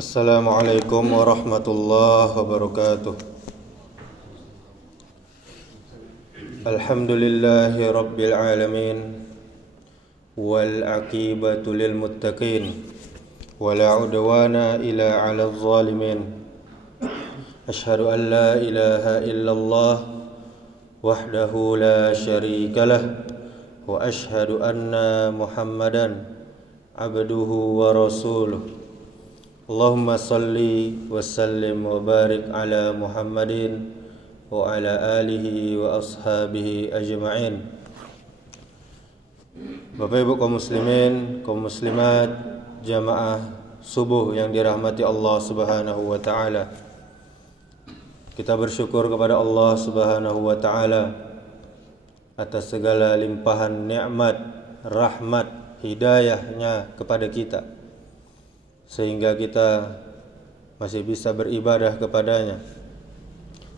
Assalamualaikum warahmatullahi wabarakatuh. Alhamdulillahi rabbil alamin, wal aqibatu lil muttaqin, wala udwana illa 'alal zalimin. Ashhadu an la ilaha illallah wahdahu la syarika lah, wa ashhadu anna Muhammadan abduhu wa rasuluh. Allahumma salli wa sallim wa barik ala Muhammadin wa ala alihi wa ashabihi ajma'in. Bapak Ibu kaum muslimin, kaum muslimat, jamaah subuh yang dirahmati Allah Subhanahu wa taala. Kita bersyukur kepada Allah Subhanahu wa taala atas segala limpahan nikmat, rahmat, hidayahnya kepada kita, sehingga kita masih bisa beribadah kepadanya,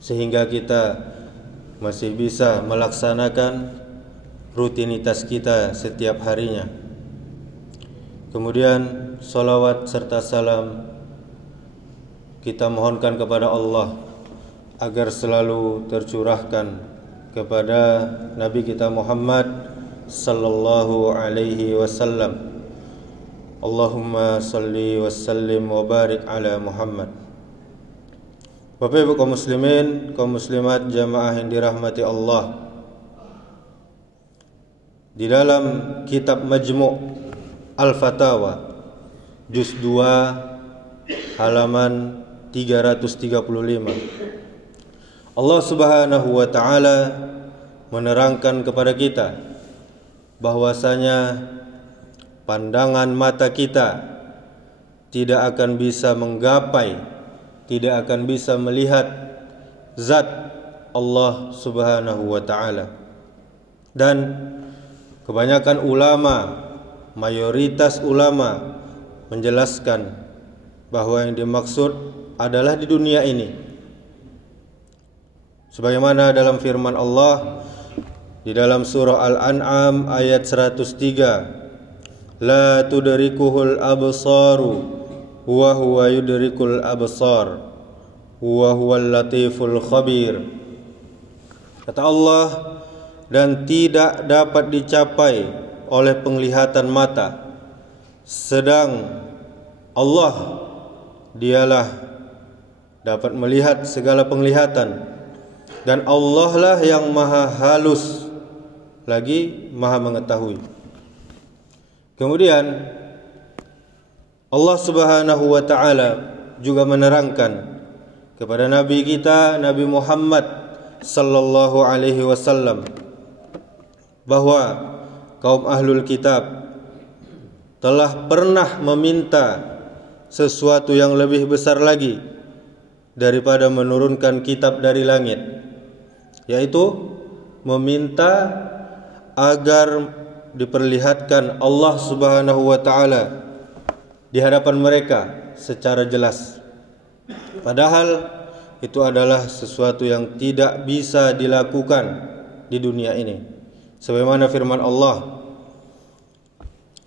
sehingga kita masih bisa melaksanakan rutinitas kita setiap harinya. Kemudian salawat serta salam kita mohonkan kepada Allah agar selalu tercurahkan kepada Nabi kita Muhammad sallallahu alaihi wasallam. Allahumma salli wa sallim wa barik ala Muhammad. Bapak Ibu kaum muslimin, kaum muslimat, jamaah yang dirahmati Allah, di dalam kitab Majmu' Al-Fatawa juz 2 halaman 335, Allah Subhanahu wa taala menerangkan kepada kita bahwasanya pandangan mata kita tidak akan bisa menggapai, tidak akan bisa melihat zat Allah Subhanahu wa taala. Dan kebanyakan ulama, mayoritas ulama menjelaskan bahwa yang dimaksud adalah di dunia ini. Sebagaimana dalam firman Allah di dalam surah Al-An'am ayat 103, la tudrikuhul absaru wa huwa yudrikul absar wa huwal latiful khabir. Kata Allah, dan tidak dapat dicapai oleh penglihatan mata, sedang Allah dialah dapat melihat segala penglihatan, dan Allah lah yang maha halus lagi maha mengetahui. Kemudian Allah Subhanahu wa taala juga menerangkan kepada Nabi kita Nabi Muhammad sallallahu alaihi wasallam bahwa kaum ahlul kitab telah pernah meminta sesuatu yang lebih besar lagi daripada menurunkan kitab dari langit, yaitu meminta agar diperlihatkan Allah Subhanahu wa taala di hadapan mereka secara jelas. Padahal itu adalah sesuatu yang tidak bisa dilakukan di dunia ini. Sebagaimana firman Allah,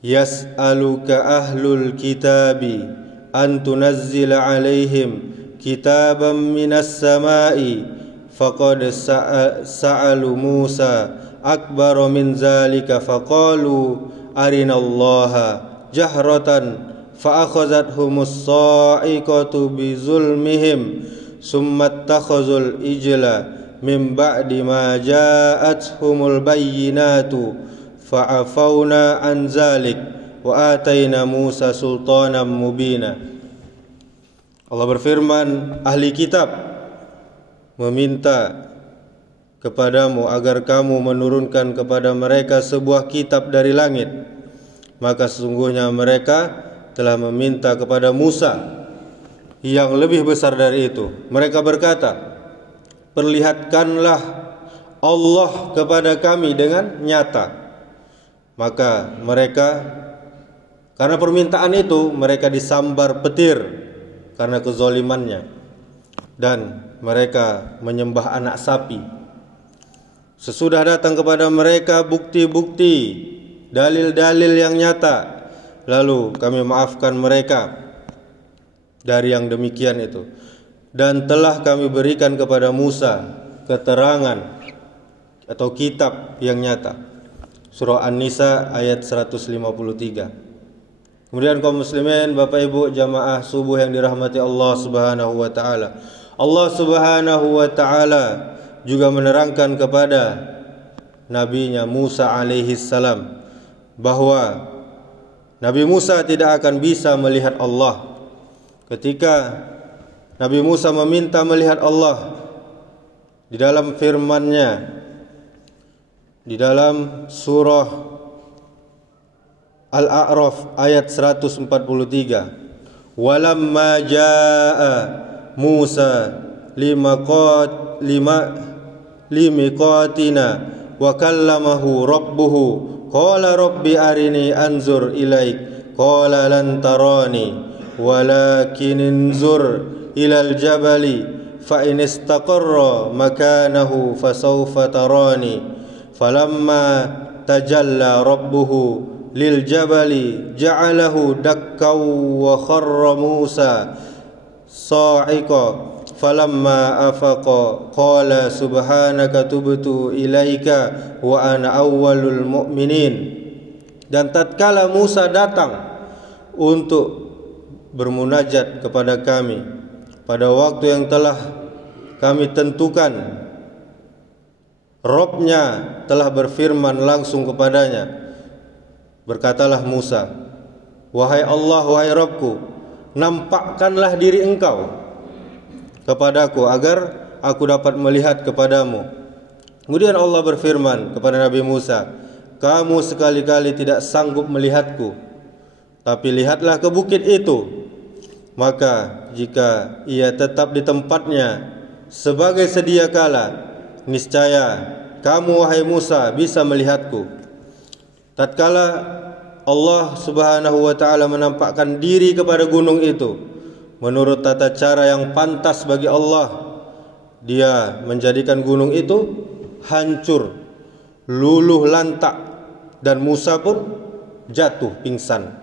yas'aluka ahlul kitabi an tunazzila alaihim kitaban minas samai faqad sa'alu Musa akbar min zalika faqalu arinallaha jahratan fa akhadhathumus sa'iqatu bi zulmihim summa ittakhazul ijla min ba'di ma ja'athumul bayyinatu fa afawna an zalik wa atayna Musa sultanan mubina. Allah berfirman, ahli kitab meminta kepadamu agar kamu menurunkan kepada mereka sebuah kitab dari langit, maka sesungguhnya mereka telah meminta kepada Musa yang lebih besar dari itu. Mereka berkata, perlihatkanlah Allah kepada kami dengan nyata. Maka mereka, karena permintaan itu, mereka disambar petir karena kezalimannya, dan mereka menyembah anak sapi. Sesudah datang kepada mereka bukti-bukti, dalil-dalil yang nyata, lalu kami maafkan mereka dari yang demikian itu. Dan telah kami berikan kepada Musa keterangan atau kitab yang nyata. Surah An-Nisa ayat 153. Kemudian kaum muslimin, Bapak Ibu jamaah subuh yang dirahmati Allah Subhanahu wa taala. Allah Subhanahu wa taala juga menerangkan kepada nabinya Musa alaihi salam bahwa Nabi Musa tidak akan bisa melihat Allah. Ketika Nabi Musa meminta melihat Allah di dalam firman-Nya di dalam surah Al-A'raf ayat 143, walamma jaa Musa limiqatina wa kallamahu rabbuhu qala rabbi arini anzur ilaik qala lan tarani walakin inzur ilal jabali fa in istaqarra makanahu fasawfa tarani falamma tajalla rabbuhu lil jabali ja'alahu dakkaw wa kharra Musa sa'iqa falamma afaqa qala subhanaka tubtu ilaika wa ana awwalul mu'minin. Dan tatkala Musa datang untuk bermunajat kepada kami pada waktu yang telah kami tentukan, Rabb-Nya telah berfirman langsung kepadanya. Berkatalah Musa, wahai Allah, wahai Rabbku, nampakkanlah diri engkau kepadaku agar aku dapat melihat kepadamu. Kemudian Allah berfirman kepada Nabi Musa, kamu sekali-kali tidak sanggup melihatku, tapi lihatlah ke bukit itu. Maka jika ia tetap di tempatnya sebagai sedia kala, niscaya kamu wahai Musa bisa melihatku. Tatkala Allah Subhanahu wa taala menampakkan diri kepada gunung itu menurut tata cara yang pantas bagi Allah, Dia menjadikan gunung itu hancur, luluh lantak, dan Musa pun jatuh pingsan.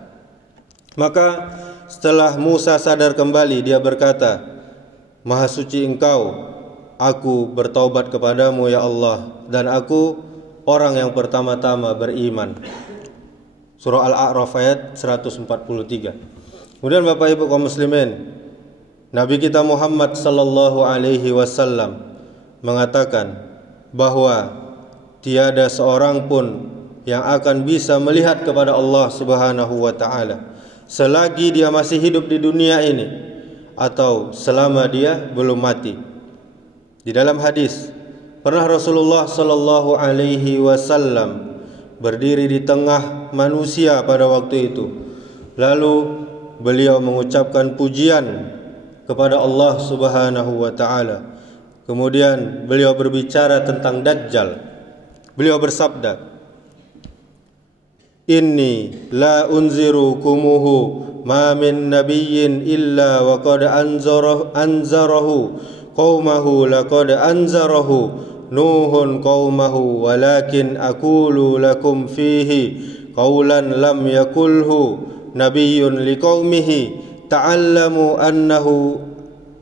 Maka setelah Musa sadar kembali, dia berkata, Maha suci Engkau, aku bertaubat kepadamu ya Allah, dan aku orang yang pertama-tama beriman. Surah Al-A'raf ayat 143. Kemudian Bapak Ibu kaum muslimin, Nabi kita Muhammad sallallahu alaihi wasallam mengatakan bahwa tiada seorang pun yang akan bisa melihat kepada Allah Subhanahu wa taala selagi dia masih hidup di dunia ini atau selama dia belum mati. Di dalam hadis, pernah Rasulullah sallallahu alaihi wasallam berdiri di tengah manusia pada waktu itu. Lalu beliau mengucapkan pujian kepada Allah Subhanahu wa taala. Kemudian beliau berbicara tentang Dajjal. Beliau bersabda, Inni la unzirukumuhu ma min nabiyyin illa wa qad anzarahu qaumahu laqad anzarahu Nuhun qaumahu walakin aqulu lakum fihi qawlan lam yakulhu nabiyyun liqaumihi ta'allamu annahu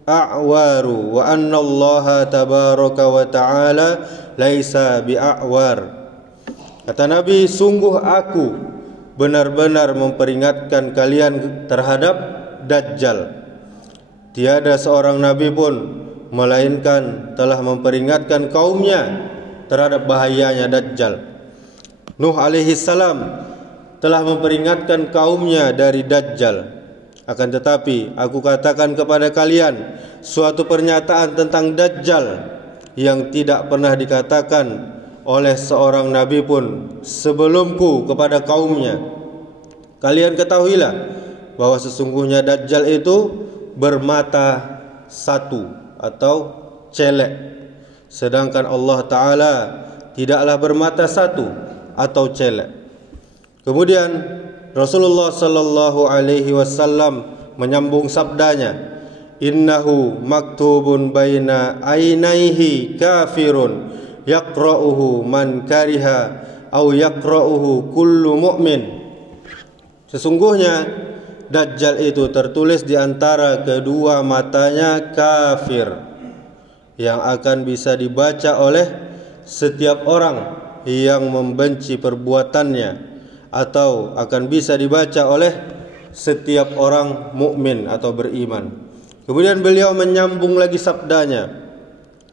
a'waru wa anna Allah tabaraka wa ta'ala laisa bi'a'war. Kata Nabi, sungguh aku benar-benar memperingatkan kalian terhadap Dajjal. Tiada seorang nabi pun melainkan telah memperingatkan kaumnya terhadap bahayanya Dajjal. Nuh alaihi salam telah memperingatkan kaumnya dari Dajjal. Akan tetapi aku katakan kepada kalian suatu pernyataan tentang Dajjal yang tidak pernah dikatakan oleh seorang nabi pun sebelumku kepada kaumnya. Kalian ketahuilah bahwa sesungguhnya Dajjal itu bermata satu atau celek, sedangkan Allah Ta'ala tidaklah bermata satu atau celek. Kemudian Rasulullah Sallallahu Alaihi Wasallam menyambung sabdanya, Innahu maktubun baina ainaihi kafirun yaqra'uhu man kariha au yaqra'uhu kullu mu'min. Sesungguhnya Dajjal itu tertulis di antara kedua matanya kafir, yang akan bisa dibaca oleh setiap orang yang membenci perbuatannya, atau akan bisa dibaca oleh setiap orang mukmin atau beriman. Kemudian beliau menyambung lagi sabdanya,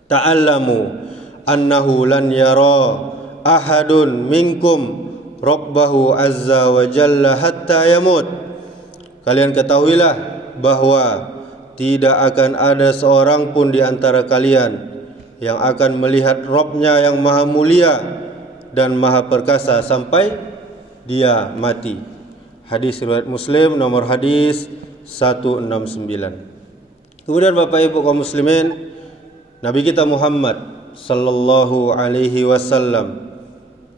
ta'allamu annahu lan yara ahadun minkum rabbahu azza wa jalla hatta yamut. Kalian ketahuilah bahwa tidak akan ada seorang pun di antara kalian yang akan melihat Rabb-Nya yang maha mulia dan maha perkasa sampai dia mati. Hadis riwayat Muslim, nomor hadis 169. Kemudian Bapak Ibu kaum muslimin, Nabi kita Muhammad sallallahu alaihi wasallam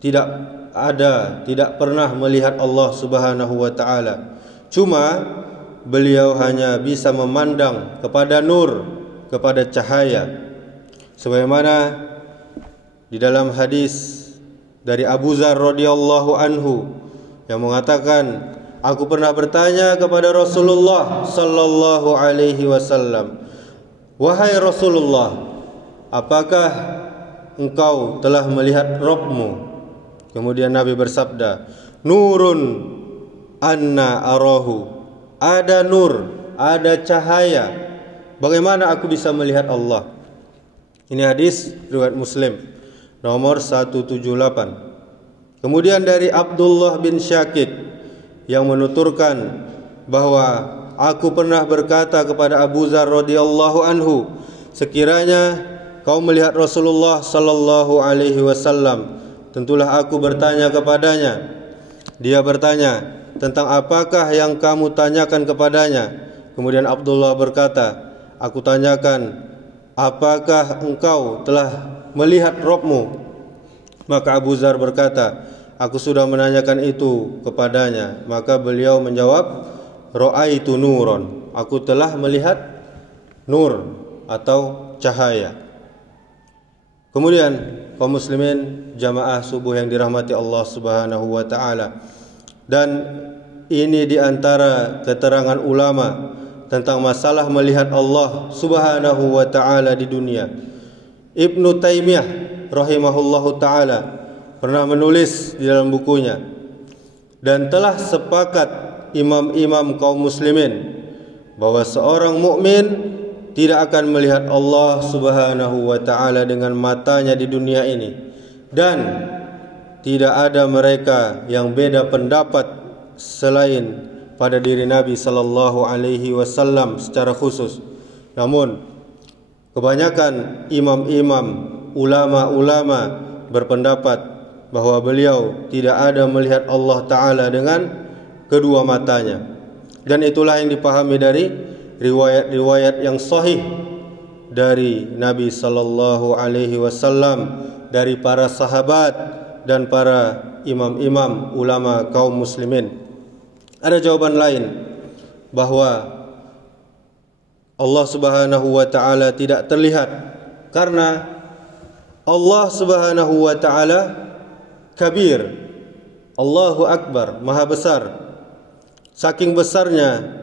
tidak pernah melihat Allah Subhanahu wa taala. Cuma beliau hanya bisa memandang kepada nur, kepada cahaya. Sebagaimana di dalam hadis dari Abu Dzar radhiyallahu anhu yang mengatakan, aku pernah bertanya kepada Rasulullah sallallahu alaihi wasallam, wahai Rasulullah, apakah engkau telah melihat Rabb-Mu? Kemudian Nabi bersabda, nurun anna arahu, ada nur, ada cahaya, bagaimana aku bisa melihat Allah? Ini hadis riwayat Muslim nomor 178. Kemudian dari Abdullah bin Syakik yang menuturkan bahwa aku pernah berkata kepada Abu Dzar radhiyallahu anhu, sekiranya kau melihat Rasulullah sallallahu alaihi wasallam, tentulah aku bertanya kepadanya. Dia bertanya, tentang apakah yang kamu tanyakan kepadanya? Kemudian Abdullah berkata, aku tanyakan, apakah engkau telah melihat Rabb-Mu? Maka Abu Dzar berkata, aku sudah menanyakan itu kepadanya. Maka beliau menjawab, ra'aitu nuron, aku telah melihat nur atau cahaya. Kemudian kaum muslimin jamaah subuh yang dirahmati Allah Subhanahu wa taala, dan ini di antara keterangan ulama tentang masalah melihat Allah Subhanahu wa taala di dunia. Ibnu Taimiyah rahimahullahu taala pernah menulis di dalam bukunya, dan telah sepakat imam-imam kaum muslimin bahwa seorang mukmin tidak akan melihat Allah Subhanahu wa taala dengan matanya di dunia ini, dan tidak ada mereka yang beda pendapat selain pada diri Nabi sallallahu alaihi wasallam secara khusus. Namun kebanyakan imam-imam, ulama-ulama berpendapat bahwa beliau tidak ada melihat Allah taala dengan kedua matanya. Dan itulah yang dipahami dari riwayat-riwayat yang sahih dari Nabi sallallahu alaihi wasallam, dari para sahabat dan para imam-imam ulama kaum muslimin. Ada jawaban lain bahwa Allah Subhanahu wa taala tidak terlihat karena Allah Subhanahu wa taala kabir, Allahu akbar, maha besar. Saking besarnya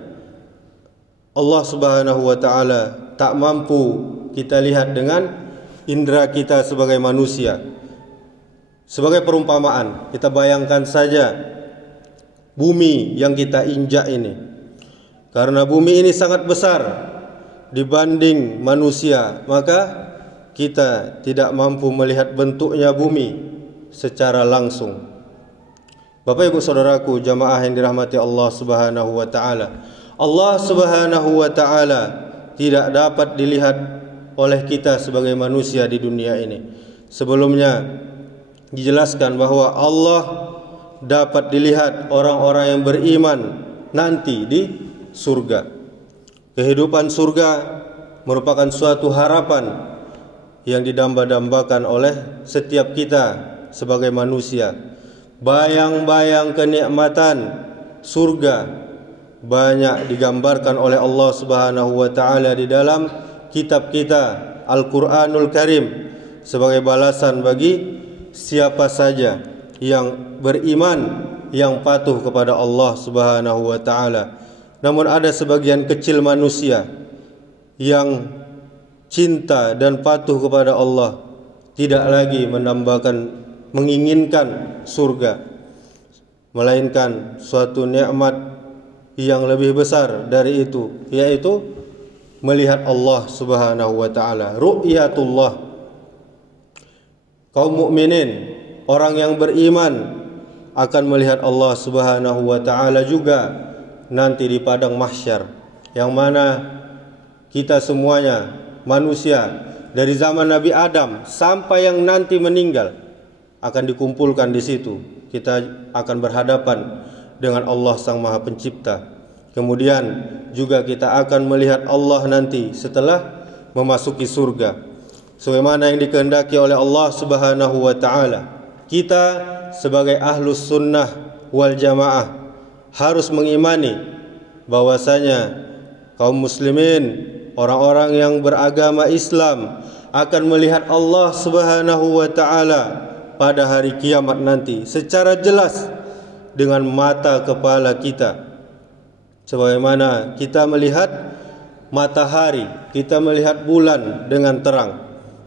Allah Subhanahu wa taala tak mampu kita lihat dengan indera kita sebagai manusia. Sebagai perumpamaan, kita bayangkan saja bumi yang kita injak ini. Karena bumi ini sangat besar dibanding manusia, maka kita tidak mampu melihat bentuknya bumi secara langsung. Bapak Ibu saudaraku jamaah yang dirahmati Allah Subhanahu wa taala, Allah Subhanahu wa taala tidak dapat dilihat oleh kita sebagai manusia di dunia ini. Sebelumnya dijelaskan bahwa Allah dapat dilihat orang-orang yang beriman nanti di surga. Kehidupan surga merupakan suatu harapan yang didamba-dambakan oleh setiap kita sebagai manusia. Bayang-bayang kenikmatan surga banyak digambarkan oleh Allah Subhanahu wa taala di dalam kitab kita Al-Qur'anul Karim sebagai balasan bagi siapa saja yang beriman, yang patuh kepada Allah Subhanahu wa taala. Namun ada sebagian kecil manusia yang cinta dan patuh kepada Allah, tidak lagi menginginkan surga, melainkan suatu nikmat yang lebih besar dari itu, yaitu melihat Allah Subhanahu wa taala, ru'yatullah. Kaum mukminin, orang yang beriman akan melihat Allah Subhanahu wa taala juga nanti di padang mahsyar, yang mana kita semuanya manusia dari zaman Nabi Adam sampai yang nanti meninggal akan dikumpulkan di situ. Kita akan berhadapan dengan Allah Sang Maha Pencipta. Kemudian juga kita akan melihat Allah nanti setelah memasuki surga, sebagaimana yang dikehendaki oleh Allah Subhanahu wa taala. Kita sebagai ahlus sunnah wal jamaah harus mengimani bahwasanya kaum muslimin, orang-orang yang beragama Islam akan melihat Allah Subhanahu wa taala pada hari kiamat nanti secara jelas dengan mata kepala kita. Sebagaimana kita melihat matahari, kita melihat bulan dengan terang,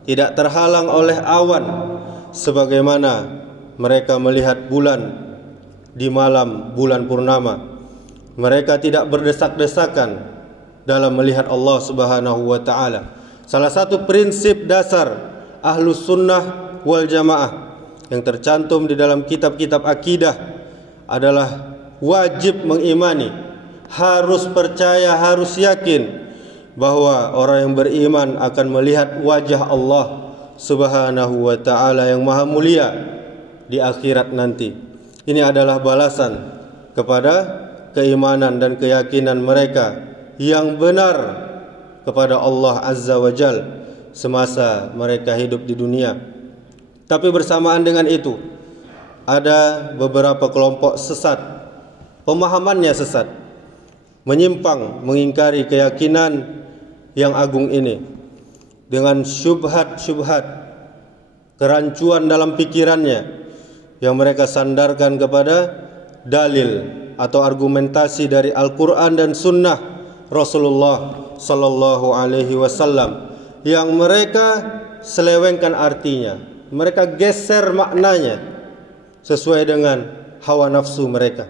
tidak terhalang oleh awan, sebagaimana mereka melihat bulan di malam bulan purnama. Mereka tidak berdesak-desakan dalam melihat Allah Subhanahu wa taala. Salah satu prinsip dasar Ahlus Sunnah wal Jamaah yang tercantum di dalam kitab-kitab akidah adalah wajib mengimani, harus percaya, harus yakin bahwa orang yang beriman akan melihat wajah Allah Subhanahu wa taala yang maha mulia di akhirat nanti. Ini adalah balasan kepada keimanan dan keyakinan mereka yang benar kepada Allah Azza wa Jal semasa mereka hidup di dunia. Tapi bersamaan dengan itu, ada beberapa kelompok sesat, pemahamannya sesat, menyimpang, mengingkari keyakinan yang agung ini dengan syubhat-syubhat, kerancuan dalam pikirannya yang mereka sandarkan kepada dalil atau argumentasi dari Al-Quran dan Sunnah Rasulullah Sallallahu Alaihi Wasallam yang mereka selewengkan artinya, mereka geser maknanya sesuai dengan hawa nafsu mereka.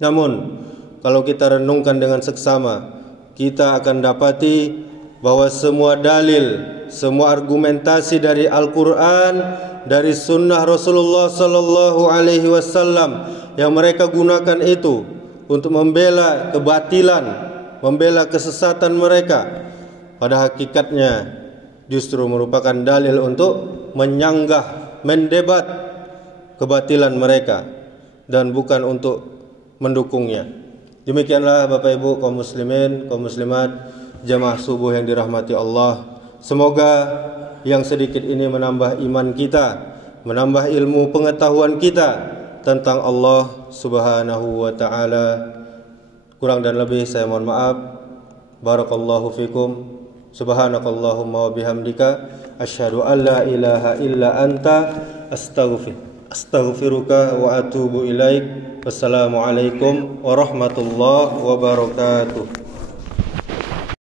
Namun kalau kita renungkan dengan seksama, kita akan dapati bahwa semua dalil, semua argumentasi dari Al-Quran, dari Sunnah Rasulullah Sallallahu Alaihi Wasallam yang mereka gunakan itu untuk membela kebatilan, membela kesesatan mereka, pada hakikatnya justru merupakan dalil untuk menyanggah, mendebat kebatilan mereka dan bukan untuk mendukungnya. Demikianlah Bapak Ibu kaum muslimin, kaum muslimat, jamaah subuh yang dirahmati Allah. Semoga yang sedikit ini menambah iman kita, menambah ilmu pengetahuan kita tentang Allah Subhanahu wa taala. Kurang dan lebih saya mohon maaf. Barakallahu fikum. Subhanakallahumma wa bihamdika asyhadu an la ilaha illa anta astaghfiruka wa atubu ilaik. Wassalamualaikum warahmatullahi wabarakatuh.